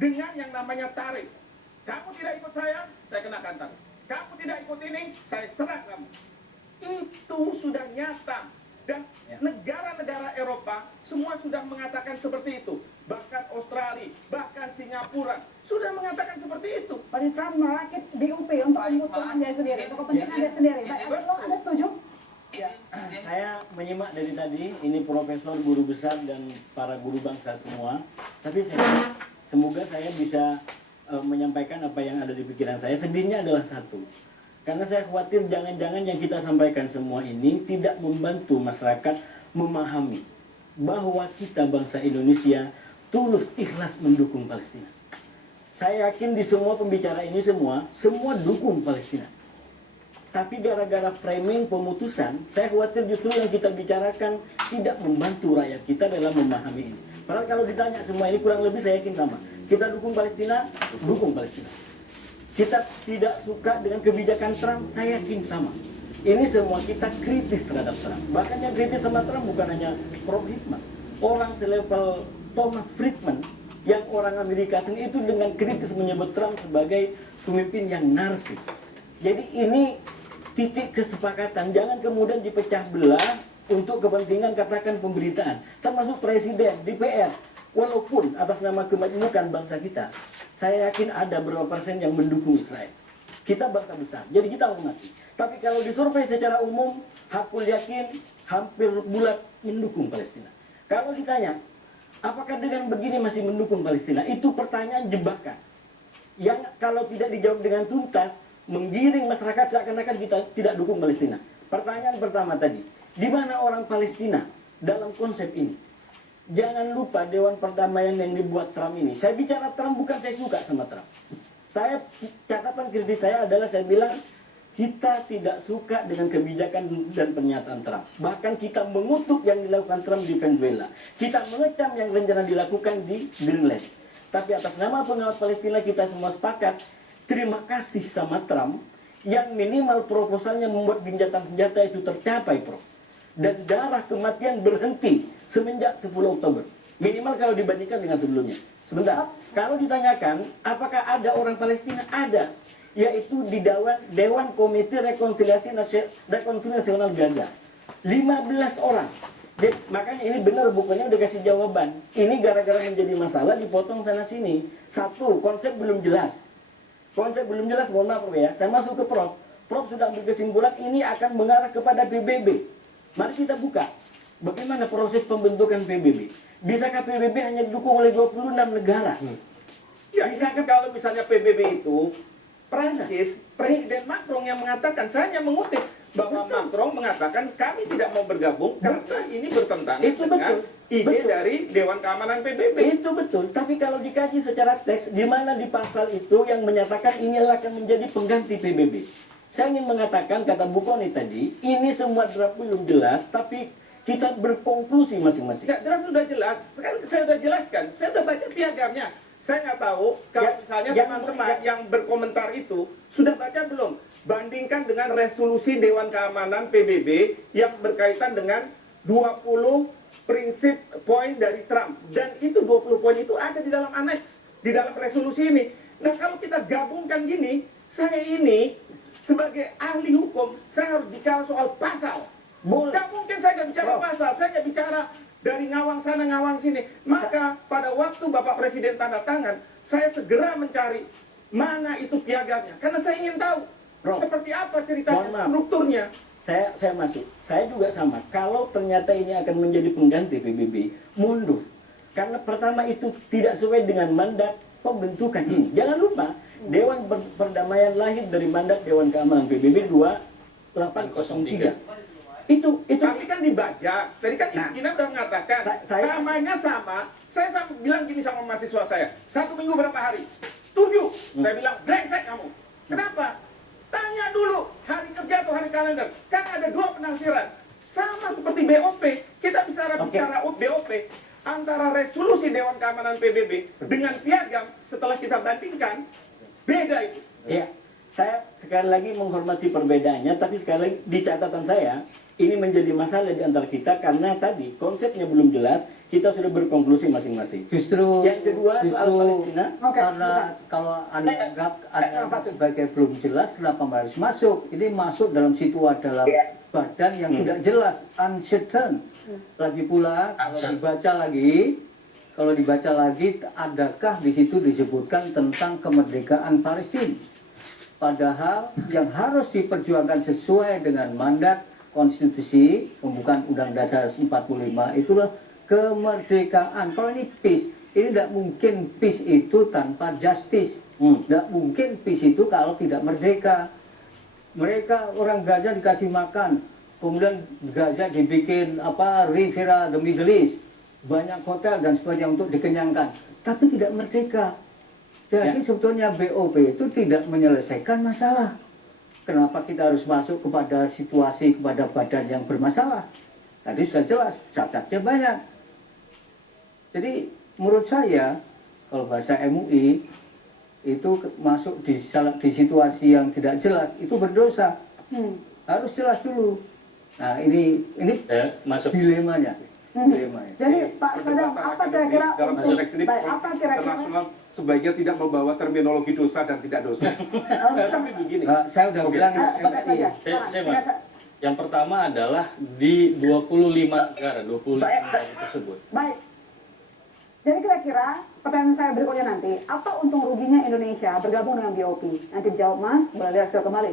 dengan yang namanya tarif. Kamu tidak ikut saya kenakan tarif. Kamu tidak ikut ini, saya serang kamu. Itu sudah nyata. Dan negara-negara Eropa semua sudah mengatakan seperti itu. Bahkan Australia, bahkan Singapura sudah mengatakan seperti itu. Pak Trump merakit BUP untuk kebutuhan dia sendiri, untuk kepentingan dia sendiri. Anda setuju? Ya, saya menyimak dari tadi, ini profesor, guru besar, dan para guru bangsa semua. Tapi semoga saya bisa menyampaikan apa yang ada di pikiran saya. Sedihnya adalah satu. Karena saya khawatir jangan-jangan yang kita sampaikan semua ini tidak membantu masyarakat memahami bahwa kita bangsa Indonesia tulus ikhlas mendukung Palestina. Saya yakin di semua pembicara ini semua dukung Palestina. Tapi gara-gara framing pemutusan, saya khawatir justru yang kita bicarakan tidak membantu rakyat kita dalam memahami ini. Padahal kalau ditanya semua ini kurang lebih saya yakin sama. Kita dukung Palestina, dukung Palestina. Kita tidak suka dengan kebijakan Trump, saya yakin sama. Ini semua kita kritis terhadap Trump. Bahkan yang kritis sama Trump bukan hanya Prof. Hikmat. Orang selevel Thomas Friedman, yang orang Amerika sendiri itu dengan kritis menyebut Trump sebagai pemimpin yang narsis. Jadi ini titik kesepakatan, jangan kemudian dipecah belah untuk kepentingan katakan pemberitaan, termasuk presiden, DPR. Walaupun atas nama kemajemukan bangsa kita, saya yakin ada berapa persen yang mendukung Israel. Kita bangsa besar, jadi kita hormati. Tapi kalau disurvei secara umum, hakul yakin hampir bulat mendukung Palestina. Kalau ditanya, apakah dengan begini masih mendukung Palestina? Itu pertanyaan jebakan. Yang kalau tidak dijawab dengan tuntas, menggiring masyarakat seakan-akan kita tidak dukung Palestina. Pertanyaan pertama tadi, di mana orang Palestina dalam konsep ini? Jangan lupa Dewan Perdamaian yang dibuat Trump ini. Saya bicara Trump bukan saya suka sama Trump. Saya catatan kritis saya adalah saya bilang kita tidak suka dengan kebijakan dan pernyataan Trump. Bahkan kita mengutuk yang dilakukan Trump di Venezuela. Kita mengecam yang rencana dilakukan di Greenland. Tapi atas nama pengawat Palestina kita semua sepakat. Terima kasih sama Trump yang minimal proposalnya membuat gencatan senjata itu tercapai, Prof. Dan darah kematian berhenti semenjak 10 Oktober. Minimal kalau dibandingkan dengan sebelumnya. Sebentar, kalau ditanyakan apakah ada orang Palestina? Ada. Yaitu di Dewan Komite Rekonsiliasi Nasional Gaza. 15 orang. Jadi, makanya ini benar bukunya udah kasih jawaban. Ini gara-gara menjadi masalah dipotong sana-sini. Satu, konsep belum jelas. Konsep belum jelas, mohon maaf ya. Saya masuk ke Prof. Prof sudah ambil kesimpulan ini akan mengarah kepada PBB. Mari kita buka. Bagaimana proses pembentukan PBB? Bisakah PBB hanya didukung oleh 26 negara? Ya, bisakah kalau misalnya PBB itu Prancis, Presiden Macron yang mengatakan, saya hanya mengutip bahwa Macron mengatakan kami tidak mau bergabung karena ini bertentangan dengan ide dari Dewan Keamanan PBB. Itu betul, tapi kalau dikaji secara teks, di mana di pasal itu yang menyatakan ini akan menjadi pengganti PBB. Saya ingin mengatakan, kata Bu Koni tadi, ini semua draft belum jelas, tapi kita berkonklusi masing-masing. Ya, draft sudah jelas, sekarang saya sudah jelaskan, saya sudah baca piagamnya. Saya nggak tahu kalau misalnya teman-teman yang berkomentar itu sudah baca belum? Bandingkan dengan resolusi Dewan Keamanan PBB yang berkaitan dengan 20 prinsip poin dari Trump. Dan itu 20 poin itu ada di dalam aneks, di dalam resolusi ini. Nah kalau kita gabungkan gini, saya ini sebagai ahli hukum, saya harus bicara soal pasal. Tidak mungkin saya nggak bicara pasal, saya nggak bicara dari ngawang sana ngawang sini. Maka pada waktu Bapak Presiden tanda tangan, saya segera mencari mana itu piagamnya. Karena saya ingin tahu seperti apa ceritanya, strukturnya. Saya masuk. Saya juga sama. Kalau ternyata ini akan menjadi pengganti PBB, mundur. Karena pertama itu tidak sesuai dengan mandat pembentukan ini. Jangan lupa, Dewan Perdamaian lahir dari mandat Dewan Keamanan PBB 2803. Itu tapi kan dibaca. Tadi kan Ina udah mengatakan namanya sama. Saya bilang gini sama mahasiswa saya. 1 minggu berapa hari? 7. Saya bilang brengsek kamu. Kenapa? Tanya dulu hari kerja atau hari kalender. Kan ada 2 penafsiran. Sama seperti BOP. Kita bicara BOP antara resolusi Dewan Keamanan PBB dengan piagam setelah kita bandingkan beda itu. Iya. Saya sekali lagi menghormati perbedaannya, tapi sekali lagi di catatan saya ini menjadi masalah di antara kita karena tadi konsepnya belum jelas, kita sudah berkonklusi masing-masing. Justru Yang kedua soal Palestina. Oke, karena kalau Anda anggap Anda sebagai belum jelas, kenapa harus masuk? Ini masuk dalam dalam badan yang tidak jelas, uncertain. Lagi pula kalau dibaca lagi, adakah di situ disebutkan tentang kemerdekaan Palestina? Padahal yang harus diperjuangkan sesuai dengan mandat konstitusi pembukaan Undang-Undang Dasar 45 itulah kemerdekaan. Kalau ini peace, ini tidak mungkin peace itu tanpa justice. Tidak mungkin peace itu kalau tidak merdeka. Mereka orang Gaza dikasih makan, kemudian Gaza dibikin Riviera the Middle East, banyak hotel dan sebagainya untuk dikenyangkan, tapi tidak merdeka. Jadi sebetulnya BOP itu tidak menyelesaikan masalah. Kenapa kita harus masuk kepada situasi, kepada badan yang bermasalah? Tadi sudah jelas, catatnya banyak. Jadi menurut saya, kalau bahasa MUI, itu masuk di situasi yang tidak jelas, itu berdosa. Harus jelas dulu. Nah ini masuk dilemanya. Jadi Pak Sadam, apa kira-kira apa kira-kira sebaiknya tidak membawa terminologi dosa dan tidak dosa. Tapi begini, saya udah bilang yang pertama adalah di 25 negara, 25 negara tersebut. Baik. Jadi kira-kira pertanyaan saya berikutnya nanti, apa untung ruginya Indonesia bergabung dengan BOP? Nanti dijawab Mas, boleh lihat kembali.